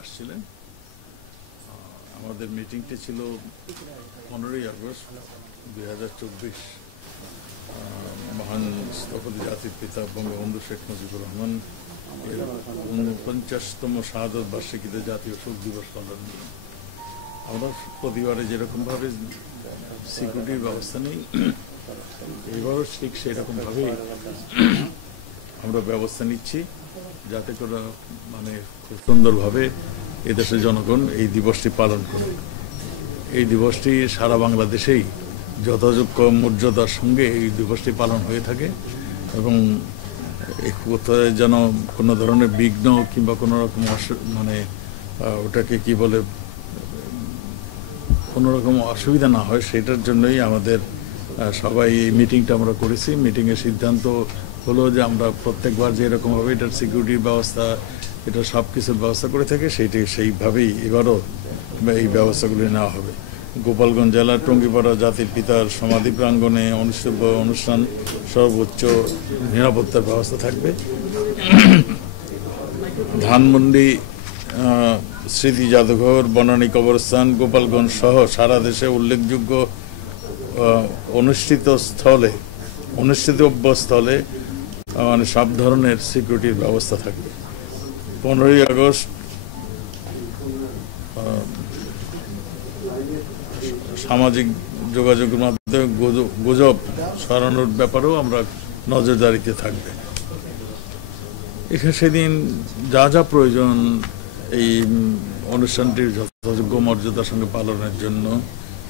আসছিলেন। আমাদের মিটিংটি ছিল 15ই আগস্ট 2024, মহান স্থপতি জাতির পিতা বঙ্গবন্ধু শেখ মুজিবুর রহমান এর 49তম শাহাদত বার্ষিকীতে জাতীয় শোক দিবস পালন নিয়ে আমরা প্রতিবারে যেরকমভাবে সিকিউরিটির ব্যবস্থা নেই, এবারও ঠিক সেরকমভাবেই আমরা ব্যবস্থা নিচ্ছি, যাতে করে খুব সুন্দরভাবে এদেশের জনগণ এই দিবসটি পালন করে। এই দিবসটি সারা বাংলাদেশেই যথাযোগ্য মর্যাদার সঙ্গে এই দিবসটি পালন হয়ে থাকে এবং কোথায় যেন কোনো ধরনের বিঘ্ন কিংবা কোনো রকম ওটাকে কি বলে কোনো রকম অসুবিধা না হয়, সেটার জন্যই আমাদের সবাই এই মিটিংটা আমরা করেছি। মিটিংয়ের সিদ্ধান্ত হলো যে আমরা প্রত্যেকবার যে এরকমভাবে এটার সিকিউরিটির ব্যবস্থা, এটা সব কিছুর ব্যবস্থা করে থাকে, সেইভাবেই এবারও এই ব্যবস্থাগুলি নেওয়া হবে। গোপালগঞ্জ জেলার টঙ্গিপাড়া জাতির পিতার সমাধি প্রাঙ্গণে অনুষ্ঠিত অনুষ্ঠান সর্বোচ্চ নিরাপত্তার ব্যবস্থা থাকবে। ধানমন্ডি স্মৃতি জাদুঘর, বনানী কবরস্থান, গোপালগঞ্জ সহ সারা দেশে উল্লেখযোগ্য অনুষ্ঠিতব্য স্থলে সব ধরনের সিকিউরিটির ব্যবস্থা থাকবে। 15ই আগস্ট সামাজিক যোগাযোগের মাধ্যমে গুজব ছড়ানোর ব্যাপারেও আমরা নজরদারিতে থাকবে। এখানে সেদিন যা যা প্রয়োজন এই অনুষ্ঠানটির যথাযোগ্য মর্যাদার সঙ্গে পালনের জন্য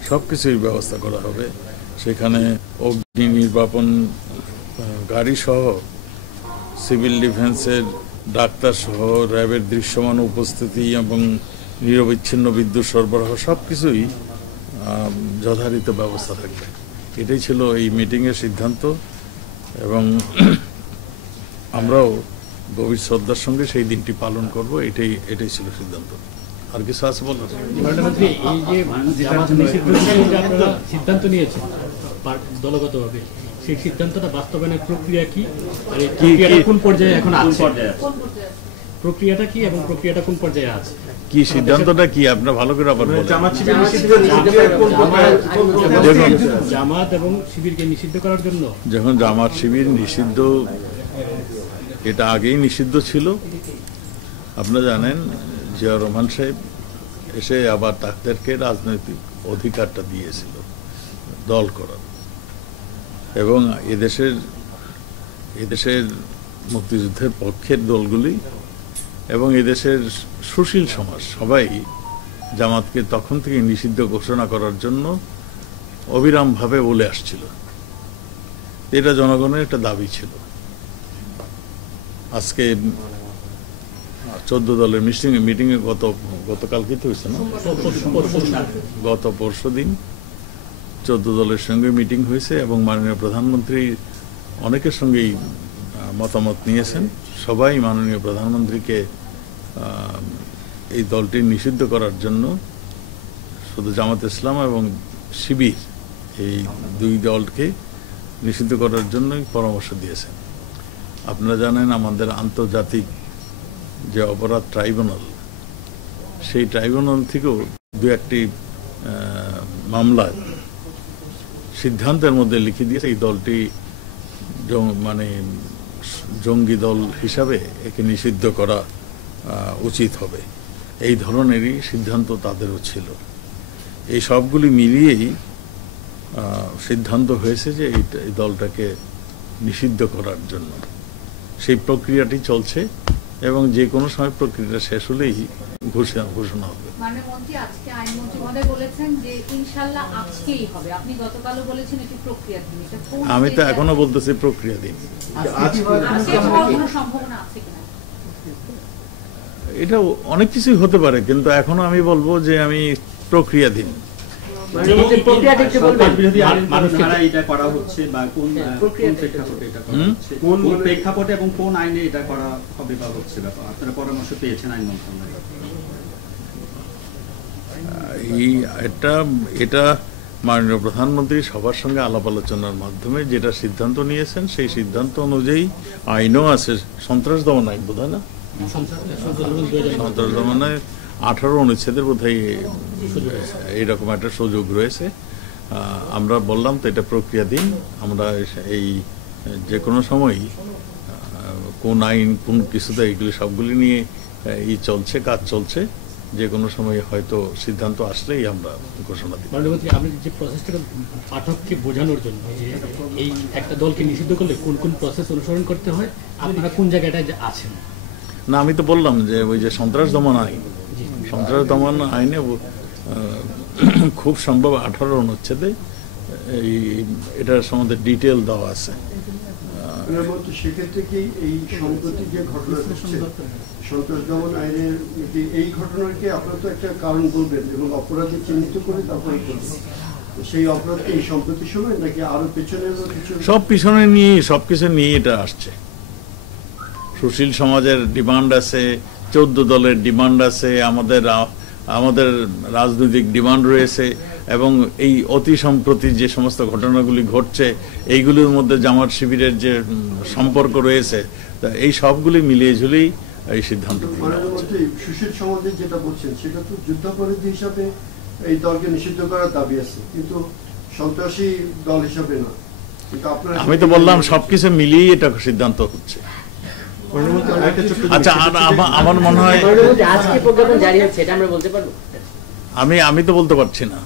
সব কিছুর ব্যবস্থা করা হবে। সেখানে অগ্নি নির্বাপন গাড়ি সহ, সিভিল ডিফেন্সের ডাক্তার সহ, র্যাবের দৃশ্যমান উপস্থিতি এবং নিরবিচ্ছিন্ন বিদ্যুৎ সরবরাহ সব কিছুই যথারীত ব্যবস্থা থাকবে। এটাই ছিল এই মিটিংয়ের সিদ্ধান্ত এবং আমরাও গভীর শ্রদ্ধার সঙ্গে সেই দিনটি পালন করব, এটাই ছিল সিদ্ধান্ত। আর কিছু আছে বলার? সিদ্ধান্ত নিয়েছেন দলগতভাবে, সেই সিদ্ধান্তটা বাস্তবায়নের প্রক্রিয়া কি, কোন পর্যায়ে এখন আছে, প্রক্রিয়াটা কি এবং প্রক্রিয়াটা কোন পর্যায়ে আছে, কি সিদ্ধান্তটা কি আপনারা ভালো করে আবার বলেন। জামাত এবং শিবিরকে নিষিদ্ধ করার জন্য, যখন জামাত শিবির নিষিদ্ধ, এটা আগেই নিষিদ্ধ ছিল। আপনারা জানেন জিয়াউর রহমান সাহেব এসে আবার তাদেরকে রাজনৈতিক অধিকারটা দিয়েছিল দল করার, এবং এদেশের মুক্তিযুদ্ধের পক্ষের দলগুলি এবং এদেশের সুশীল সমাজ সবাই জামাতকে তখন থেকে নিষিদ্ধ ঘোষণা করার জন্য অবিরামভাবে বলে আসছিল। এটা জনগণের একটা দাবি ছিল। আজকে 14 দলের মিটিংয়ে গতকালকে তো হয়েছে না, গত পরশু দিন 14 দলের সঙ্গে মিটিং হয়েছে এবং মাননীয় প্রধানমন্ত্রী অনেকের সঙ্গেই মতামত নিয়েছেন। সবাই মাননীয় প্রধানমন্ত্রীকে এই দলটি নিষিদ্ধ করার জন্য, শুধু জামাত ইসলাম এবং শিবির এই দুই দলকে নিষিদ্ধ করার জন্যই পরামর্শ দিয়েছেন। আপনারা জানেন আমাদের আন্তর্জাতিক যে অপরাধ ট্রাইব্যুনাল, সেই ট্রাইব্যুনাল থেকেও দু একটি মামলায় সিদ্ধান্তের মধ্যে লিখে দিয়েছে এই দলটি জঙ্গি দল হিসাবে একে নিষিদ্ধ করা উচিত হবে। এই ধরনেরই সিদ্ধান্ত তাদেরও ছিল। এই সবগুলি মিলিয়েই সিদ্ধান্ত হয়েছে যে এই দলটাকে নিষিদ্ধ করার জন্য। সেই প্রক্রিয়াটি চলছে এবং যে কোনো সময় প্রক্রিয়াটা শেষ হলেই ঘোষণা হবে। মাননীয় আজকে আইনমন্ত্রী মহোদয় বলেছেন যে ইনশাআল্লাহ আজকেই হবে। আপনি গতকালও বলেছেন এটি প্রক্রিয়া দিন। আমি তো এখনো বলতেছি প্রক্রিয়া দিন। সম্ভাবনা আছে কিনা? এটা অনেক কিছুই হতে পারে, কিন্তু এখনো আমি বলবো যে আমি প্রক্রিয়া দিন। প্রেক্ষাপটে এবং কোন আইনে এটা করা হবে বা হচ্ছে, আপনারা পরামর্শ পেয়েছেন আইন মন্ত্রণালয়? এটা মাননীয় প্রধানমন্ত্রী সবার সঙ্গে আলাপ আলোচনার মাধ্যমে যেটা সিদ্ধান্ত নিয়েছেন, সেই সিদ্ধান্ত অনুযায়ী আইনও আছে। সন্ত্রাস দমন আইন বোধ হয় না, সন্ত্রাস দমন 18 অনুচ্ছেদের বোধহয় এইরকম একটা সুযোগ রয়েছে। আমরা বললাম তো এটা প্রক্রিয়াধীন, আমরা এই যে কোনো সময়ই কোন আইন কোন কিছুতে এইগুলি সবগুলি নিয়ে চলছে, কাজ চলছে, যে কোনো সময় হয়তো সিদ্ধান্ত আসলেই আমরা ঘোষণা দিই। মাননীয় আপনি যে প্রসেসটা পাঠককে বোঝানোর জন্য যে এই একটা দলকে নিষিদ্ধ করলে কোন কোন প্রসেস অনুসরণ করতে হয়, আপনারা কোন জায়গাটায় আছেন? না, আমি তো বললাম যে ওই যে সন্ত্রাস দমন আইন, সন্ত্রাস দমন আইনে খুব সম্ভব 18 অনুচ্ছেদে এটার সম্বন্ধে ডিটেল দেওয়া আছে। সেক্ষেত্রে কি এই সম্প্রতি যে ঘটনা ঘটছে সন্ত্রাস দমন আইনের এই ঘটনাকে আপনারা তো একটা কারণ বলবেন এবং অপরাধী চিহ্নিত করে তারপরে করবেন, সেই অপরাধকে এই সম্প্রতি সময় নাকি আরো পেছনের কিছু? সব পিছনে নিয়ে সবকিছু নিয়ে এটা আসছে। সুশীল সমাজের ডিমান্ড আছে, 14 দলের ডিমান্ড আছে, আমাদের রাজনৈতিক ডিমান্ড রয়েছে, এবং এই অতি সম্প্রতি যে সমস্ত ঘটনাগুলি ঘটছে এইগুলির মধ্যে জামাত শিবিরের যে সম্পর্ক রয়েছে, এই সবগুলি মিলিয়ে ঝুলেই এই সিদ্ধান্ত। সুশীল সমাজের যেটা বলছেন সেটা তো যুদ্ধাপরাধী হিসাবে এই দলকে নিষিদ্ধ করার দাবি আছে, কিন্তু সন্ত্রাসী দল হিসাবে না। আমি তো বললাম সবকিছু মিলিয়ে এটা সিদ্ধান্ত হচ্ছে। আচ্ছা, আমার মনে হয় আমি তো বলতে পারছি না।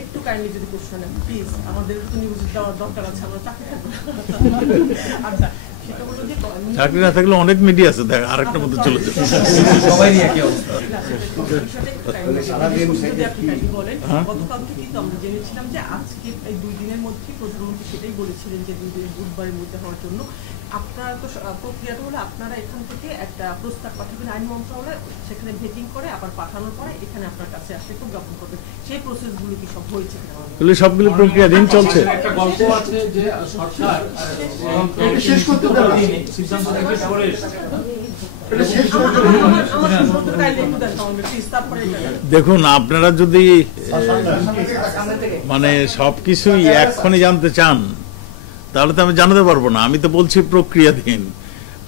একটু কাইন্ডলি যদি প্রশ্ন নেন প্লিজ, আমাদের তো নিউজ দেওয়ার দরকার আছে, আমরা চাকরি থাকবো। আচ্ছা, সেটা হলো যে চাকরি না থাকলে অনেক মিডিয়া আছে, দেখ আরেকটা মধ্যে চলে যাবে সবাই নিয়ে কি অবস্থা। গতকাল থেকেই তো আমরা জেনেছিলাম যে আজকে এই 2 দিনের মধ্যে প্রধানমন্ত্রী সেটাই বলেছিলেন যে 2 দিন বুধবারের মধ্যে হওয়ার জন্য। আপনারা তো প্রক্রিয়াটা হলো আপনারা এখান থেকে একটা প্রস্তাব পাঠাবেন আইন মন্ত্রণালয়ে, সেখানে ভেটিং করে আবার পাঠানোর পরে এখানে আপনার কাছে আসলে প্রজ্ঞাপন করবেন। সেই প্রসেসগুলো কি সব হয়েছে? সবগুলো প্রক্রিয়াধীন চলছে। একটা গল্প আছে যে সরকার শেষ করতে পারে সিদ্ধান্ত থেকে সরে দেখুন, আপনারা যদি মানে সবকিছুই এক্ষুনি জানতে চান তাহলে তো আমি জানাতে পারবো না। আমি তো বলছি প্রক্রিয়াধীন,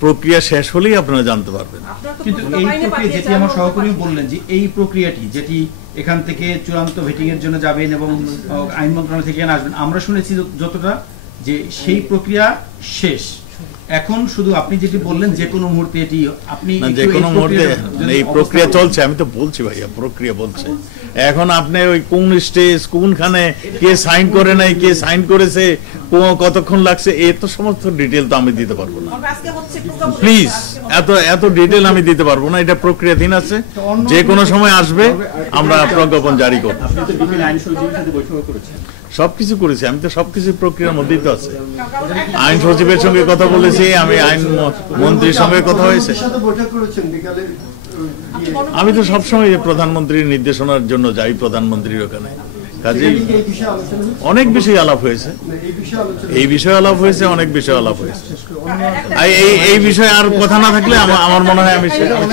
প্রক্রিয়া শেষ হলেই আপনারা জানতে পারবেন। কিন্তু এই প্রক্রিয়া যেটি আমার সহকর্মী বললেন যে এই প্রক্রিয়াটি যেটি এখান থেকে চূড়ান্ত ভেটিং এর জন্য যাবেন এবং আইন মন্ত্রণালয় থেকে আসবেন, আমরা শুনেছি যতটা যে সেই প্রক্রিয়া শেষ। এখন শুধু আপনি যেটি বললেন যে কোনো মুহূর্তে এটি আপনি যে কোনো মুহূর্তে এই প্রক্রিয়া চলছে, আমি তো বলছি ভাইয়া প্রক্রিয়া বলছে। এখন আপনি ওই কোন স্টেজ কোনখানে কে সাইন করে নাই, কে সাইন করেছে, কতক্ষণ লাগছে, এ তো সমস্ত ডিটেল তো আমি দিতে পারবো না। প্লিজ, এত ডিটেল আমি দিতে পারবো না। এটা প্রক্রিয়াধীন আছে, যে কোনো সময় আসবে, আমরা প্রজ্ঞাপন জারি করব। সবকিছু করেছি, আমি তো সবকিছু প্রক্রিয়ার মধ্যেই তো আছে। আইন সচিবের সঙ্গে কথা বলেছি, আমি আইন মন্ত্রীর সঙ্গে কথা হয়েছে। আমি তো সবসময় প্রধানমন্ত্রীর নির্দেশনার জন্য যাই প্রধানমন্ত্রীর ওখানে, কাজেই অনেক বিষয় আলাপ হয়েছে, এই বিষয়ে আলাপ হয়েছে, অনেক বিষয় আলাপ হয়েছে। এই বিষয়ে আর কথা না থাকলে আমার মনে হয় আমি শেষ করব।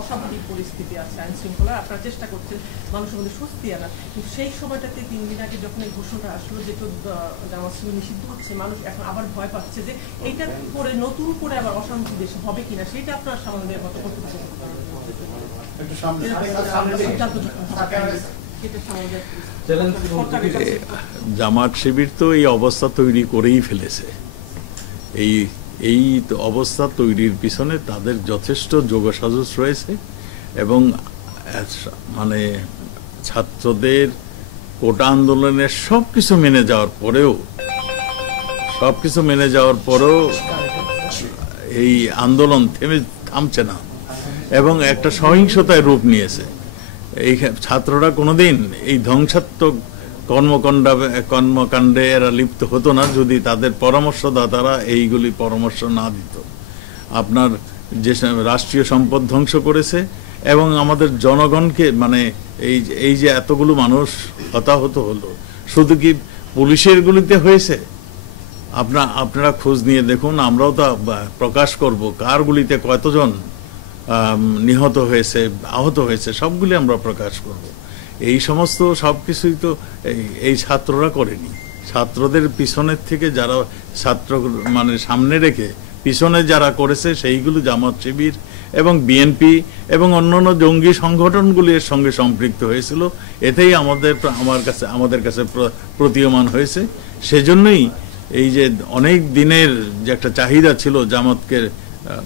অস্বাভাবিক পরিস্থিতি আছে, আইন শৃঙ্খলা আপনারা চেষ্টা করছেন মানুষের মধ্যে স্বস্তি আনার, কিন্তু সেই সময়টাতে 3 দিন আগে যখন এই ঘোষণা আসলো যে জামাত শিবির নিষিদ্ধ হচ্ছে, মানুষ এখন আবার ভয় পাচ্ছে যে এইটা করে নতুন করে আবার অশান্তি দেশে হবে কিনা, সেটা আপনারা সামনে মতো করতে পারেন। জামাত শিবির তো এই অবস্থা তৈরি করেই ফেলেছে। এই অবস্থা তৈরির পিছনে তাদের যথেষ্ট যোগসাজশ রয়েছে, এবং মানে ছাত্রদের কোটা আন্দোলনের সবকিছু মেনে যাওয়ার পরেও এই আন্দোলন থামছে না, এবং একটা সহিংসতায় রূপ নিয়েছে। এই ছাত্ররা কোনোদিন এই ধ্বংসাত্মক কর্মকাণ্ডে এরা লিপ্ত হতো না যদি তাদের পরামর্শদাতারা এইগুলি পরামর্শ না দিত। আপনার যে রাষ্ট্রীয় সম্পদ ধ্বংস করেছে, এবং আমাদের জনগণকে মানে এই যে এতগুলো মানুষ হতাহত হলো, শুধু কি পুলিশের গুলিতে হয়েছে? আপনারা খোঁজ নিয়ে দেখুন, আমরাও তা প্রকাশ করব কার গুলিতে কতজন নিহত হয়েছে, আহত হয়েছে, সবগুলি আমরা প্রকাশ করব। এই সমস্ত সবকিছুই তো এই ছাত্ররা করেনি। ছাত্রদের পিছনের থেকে যারা ছাত্র মানে সামনে রেখে পিছনে যারা করেছে সেইগুলো জামাত শিবির এবং বিএনপি এবং অন্যান্য জঙ্গি সংগঠনগুলি এর সঙ্গে সম্পৃক্ত হয়েছিল। এতেই আমাদের কাছে প্রতীয়মান হয়েছে। সেজন্যই এই যে অনেক দিনের যে একটা চাহিদা ছিল জামাতকে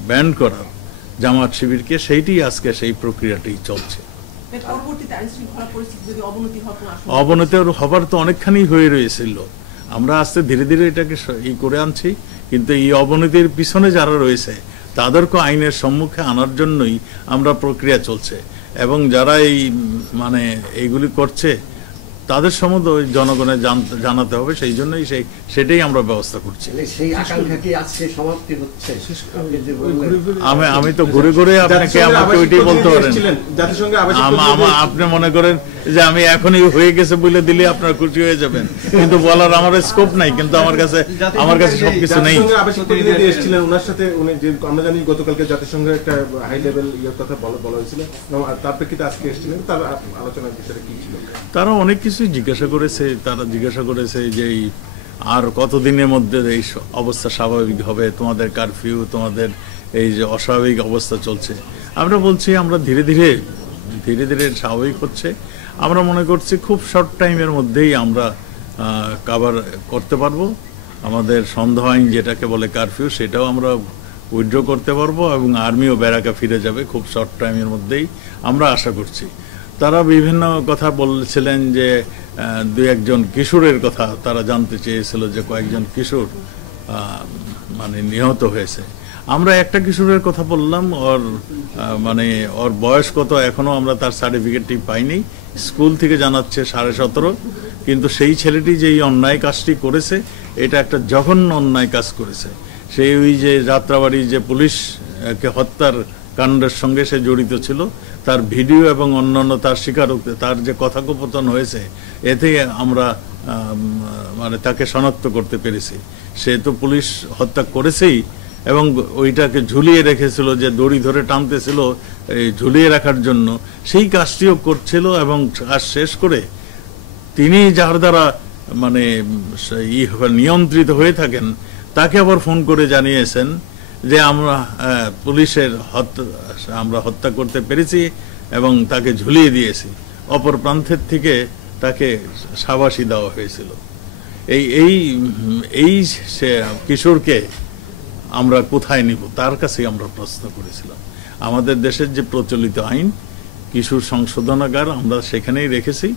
ব্যান করার, জামাত শিবিরকে, সেইটি আজকে সেই প্রক্রিয়াটি চলছে। অবনতি হবার তো অনেকখানি হয়ে রয়েছিল, আমরা আস্তে ধীরে ধীরে এটাকে করে আনছি, কিন্তু এই অবনতির পিছনে যারা রয়েছে তাদেরকে আইনের সম্মুখে আনার জন্যই আমরা প্রক্রিয়া চলছে, এবং যারা এই এইগুলি করছে তাদের সম্বন্ধে জনগণের জানাতে হবে, সেই জন্যই সেটাই আমরা ব্যবস্থা করছি। আমি তো ঘুরে ঘুরে আপনাকে আমাকে ওইটাই বলতে পারেন। আপনি মনে করেন যে আমি এখনই হয়ে গেছে বলে দিলে আপনারা খুশি হয়ে যাবেন, কিন্তু বলার আমার স্কোপ নাই, কিন্তু আমার কাছে সবকিছু নেই। ওনার সাথে আমরা জানি গতকালকে জাতিসংঘের একটা হাই লেভেল কথা বলা হয়েছিল, তার প্রেক্ষিতে আজকে এসেছিলেন, তার আলোচনার বিষয়ে কি ছিল? তারা অনেক কিছু জিজ্ঞাসা করেছে যে আর কতদিনের মধ্যে এই অবস্থা স্বাভাবিক হবে, তোমাদের কারফিউ, তোমাদের এই যে অস্বাভাবিক অবস্থা চলছে। আমরা বলছি আমরা ধীরে ধীরে স্বাভাবিক হচ্ছে। আমরা মনে করছি খুব শর্ট টাইমের মধ্যেই আমরা কভার করতে পারবো। আমাদের সন্দেহ আইন যেটাকে বলে কারফিউ, সেটাও আমরা উইথড্র করতে পারবো, এবং আর্মিও ব্যারাকে ফিরে যাবে খুব শর্ট টাইমের মধ্যেই, আমরা আশা করছি। তারা বিভিন্ন কথা বলছিলেন যে দুই একজন কিশোরের কথা তারা জানতে চেয়েছিল, যে কয়েকজন কিশোর নিহত হয়েছে। আমরা একটা কিশোরের কথা বললাম, ওর বয়স কত এখনো আমরা তার সার্টিফিকেটটি পাইনি। স্কুল থেকে জানাচ্ছে 17.5, কিন্তু সেই ছেলেটি যে এই অন্যায় কাজটি করেছে, এটা একটা জঘন্য অন্যায় কাজ করেছে। সেই ওই যে যাত্রাবাড়ি যে পুলিশকে হত্যার কাণ্ডের সঙ্গে সে জড়িত ছিল, তার ভিডিও এবং অন্যান্য তার স্বীকারোক্তি, তার যে কথোপকথন হয়েছে, এতে আমরা তাকে শনাক্ত করতে পেরেছি। সে তো পুলিশ হত্যা করেছেই, এবং ওইটাকে ঝুলিয়ে রেখেছিল, যে দড়ি ধরে টানতেছিল এই ঝুলিয়ে রাখার জন্য, সেই কাজটিও করছিল, এবং কাজ শেষ করে তিনি যার দ্বারা নিয়ন্ত্রিত হয়ে থাকেন, তাকে আবার ফোন করে জানিয়েছেন যে আমরা হত্যা করতে পেরেছি এবং তাকে ঝুলিয়ে দিয়েছি। অপর প্রান্তের থেকে তাকে শাবাশি দেওয়া হয়েছিল। এই কিশোরকে আমরা কোথায় নিব, তার কাছেই আমরা প্রশ্ন করেছিলাম। আমাদের দেশের যে প্রচলিত আইন, কিশোর সংশোধনাগার, আমরা সেখানেই রেখেছি,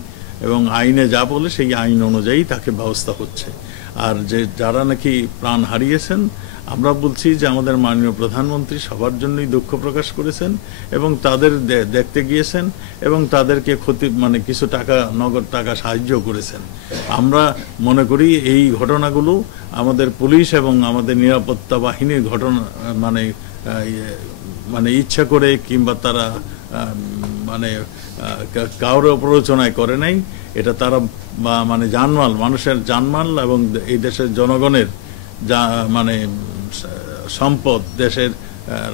এবং আইনে যা বলে সেই আইন অনুযায়ী তাকে ব্যবস্থা হচ্ছে। আর যারা নাকি প্রাণ হারিয়েছেন, আমরা বলছি যে আমাদের মাননীয় প্রধানমন্ত্রী সবার জন্যই দুঃখ প্রকাশ করেছেন, এবং তাদের দেখতে গিয়েছেন, এবং তাদেরকে কিছু নগদ টাকা সাহায্য করেছেন। আমরা মনে করি এই ঘটনাগুলো আমাদের পুলিশ এবং আমাদের নিরাপত্তা বাহিনীর ঘটনা, ইচ্ছা করে কিংবা তারা কারোর প্ররোচনায় করে নাই। এটা তারা জানমাল, মানুষের জানমাল এবং এই দেশের জনগণের সম্পদ, দেশের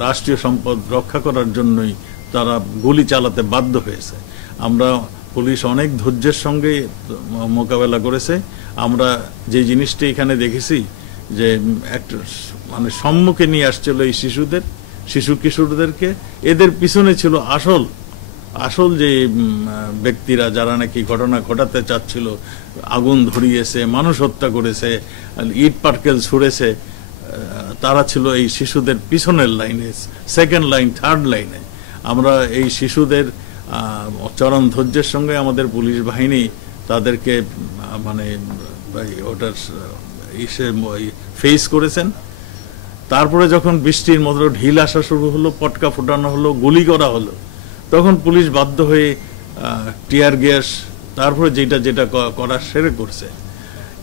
রাষ্ট্রীয় সম্পদ রক্ষা করার জন্যই তারা গুলি চালাতে বাধ্য হয়েছে। পুলিশ অনেক ধৈর্যের সঙ্গে মোকাবেলা করেছে। আমরা যে জিনিসটি এখানে দেখেছি, যে একটা সম্মুখে নিয়ে আসছিল এই শিশু কিশোরদেরকে, এদের পিছনে ছিল আসল যে ব্যক্তিরা, যারা নাকি ঘটনা ঘটাতে চাচ্ছিল, আগুন ধরিয়েছে, মানুষ হত্যা করেছে, ইট পাটকেল ছুঁড়েছে, তারা ছিল এই শিশুদের পিছনের লাইনে, সেকেন্ড লাইন, থার্ড লাইনে। আমরা এই শিশুদের চরম ধৈর্যের সঙ্গে আমাদের পুলিশ বাহিনী তাদেরকে ওটার ফেস করেছেন। তারপরে যখন বৃষ্টির মতো ঢিল আসা শুরু হলো, পটকা ফোটানো হলো, গুলি করা হলো, তখন পুলিশ বাধ্য হয়ে টিয়ার গ্যাস, তারপরে যেটা করা সেরে করছে।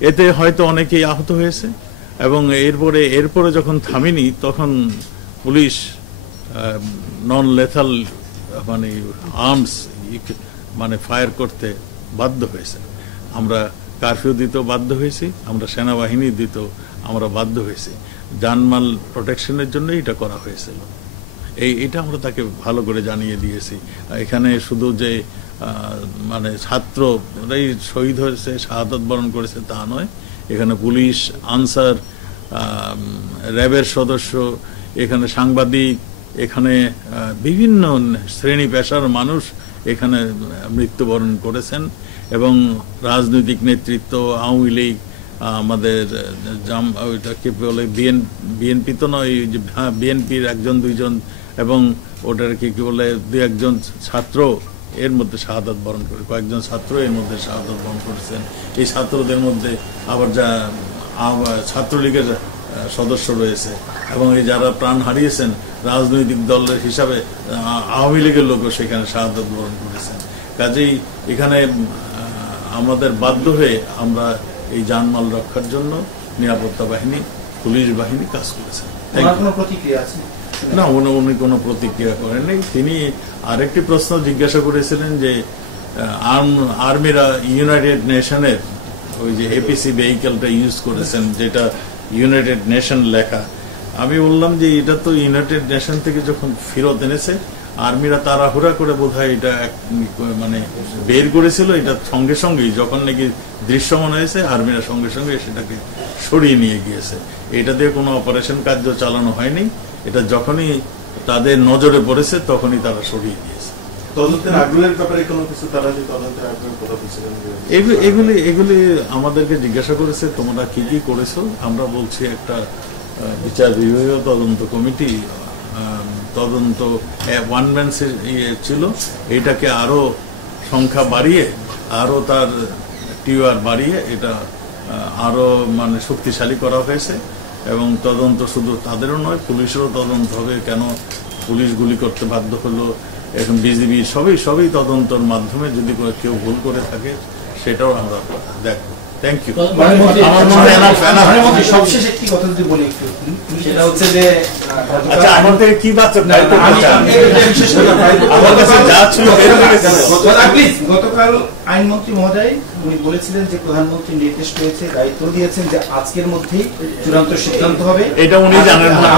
এতে হয়তো অনেকেই আহত হয়েছে, এবং এরপরে যখন থামেনি, তখন পুলিশ নন লেথাল আর্মস ফায়ার করতে বাধ্য হয়েছে। আমরা কারফিউ দিতেও বাধ্য হয়েছি, আমরা সেনাবাহিনী দিতেও আমরা বাধ্য হয়েছি। জানমাল প্রোটেকশনের জন্য এটা করা হয়েছিল। এটা আমরা তাকে ভালো করে জানিয়ে দিয়েছি। এখানে শুধু যে ছাত্ররাই শহীদ হয়েছে, শাহাদত বরণ করেছে তা নয়, এখানে পুলিশ, আনসার, র্যাবের সদস্য, এখানে সাংবাদিক, এখানে বিভিন্ন শ্রেণী পেশার মানুষ এখানে মৃত্যুবরণ করেছেন এবং রাজনৈতিক নেতৃত্ব, আওয়ামী লীগ, আমাদের ওইটাকে বলে বিএনপি তো নয়, বিএনপির একজন দুইজন এবং ওটাকে কি বলে দু একজন ছাত্র এর মধ্যে শাহাদাত বরণ করে, কয়েকজন ছাত্র এর মধ্যে শাহাদাত বরণ করেছেন। এই ছাত্রদের মধ্যে আবার যা ছাত্রলীগের সদস্য রয়েছে এবং এই যারা প্রাণ হারিয়েছেন রাজনৈতিক দলের হিসাবে আওয়ামী লীগের লোকও সেখানে শাহাদাত বরণ করেছেন। কাজেই এখানে আমাদের বাধ্য হয়ে আমরা এই জানমাল রক্ষার জন্য নিরাপত্তা বাহিনী, পুলিশ বাহিনী কাজ করেছেন। না, উনি কোনো প্রতিক্রিয়া করেননি। তিনি আরেকটি প্রশ্ন জিজ্ঞাসা করেছিলেন যে আর্মিরা ইউনাইটেড নেশনের ওই যে এপিসি ভেহিকেলটা ইউজ করেছেন, যেটা ইউনাইটেড নেশন লেখা। আমি বললাম যে এটা তো ইউনাইটেড নেশন থেকে যখন ফেরত এনেছে আর্মিরা তাড়াহুড়া করে বোধহয় এটা মানে বের করেছিল, এটা সঙ্গে সঙ্গেই যখন নাকি দৃশ্যমান হয়েছে আর্মিরা সঙ্গে সঙ্গে সেটাকে সরিয়ে নিয়ে গিয়েছে। এটা দিয়ে কোনো অপারেশন কার্য চালানো হয়নি, এটা যখনই তাদের নজরে পড়েছে তখনই তারা সরিয়ে দিয়েছে। তদন্তের আগ্রহের ব্যাপারে কোনো কিছু তারা যে তদন্তের আগ্রহের কথা বলছিলেন, এগুলি আমাদেরকে জিজ্ঞাসা করেছে তোমরা কি কি করেছো। আমরা বলছি একটা বিচার বিভাগীয় তদন্ত কমিটি তদন্ত ওয়ান ম্যান ছিল, এটাকে আরো সংখ্যা বাড়িয়ে, আরো তার টিআর বাড়িয়ে এটা আরো মানে শক্তিশালী করা হয়েছে এবং তদন্ত শুধু তাদেরও নয়, পুলিশেরও তদন্ত হবে। কেন পুলিশ গুলি করতে বাধ্য হলো, এখন বিজিবি সবই তদন্তের মাধ্যমে যদি কেউ ভুল করে থাকে সেটাও আমরা দেখবো। Thank you. সবশেষ একটি কথা যদি বলি, সেটা হচ্ছে যে আচ্ছা আমার থেকে কি বাচ্চা গতকাল আইনমন্ত্রী মহোদয় উনি বলেছিলেন যে প্রধানমন্ত্রী নির্দেশ করেছে, দায়িত্ব দিয়েছেন যে আজকের মধ্যেই চূড়ান্ত সিদ্ধান্ত হবে। এটা উনি জানেন না,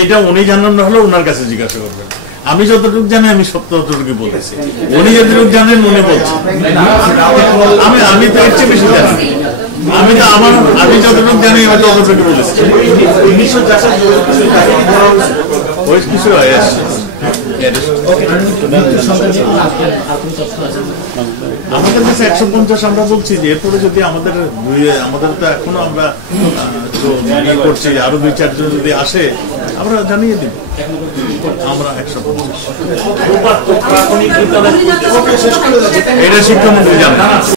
এটা উনি জানেন না হলে ওনার কাছে জিজ্ঞাসা করবেন। আমি যতটুকু জানি আমি ততটুকু বলেছি, উনি যতটুকু জানেন উনি বলছেন। আমি তো এর চেয়ে বেশি জানি, আমি যতটুকু জানি আমি ততটুকু বলেছি। ওই কিছু হয়ে আসছে। আমাদের কাছে 150 আমরা বলছি যে এরপরে যদি আমাদের তো এখনো আমরা করছি, আরো 2-4 জন যদি আসে আমরা জানিয়ে দিব। আমরা 150 এটা শিক্ষামন্ত্রী জানেন।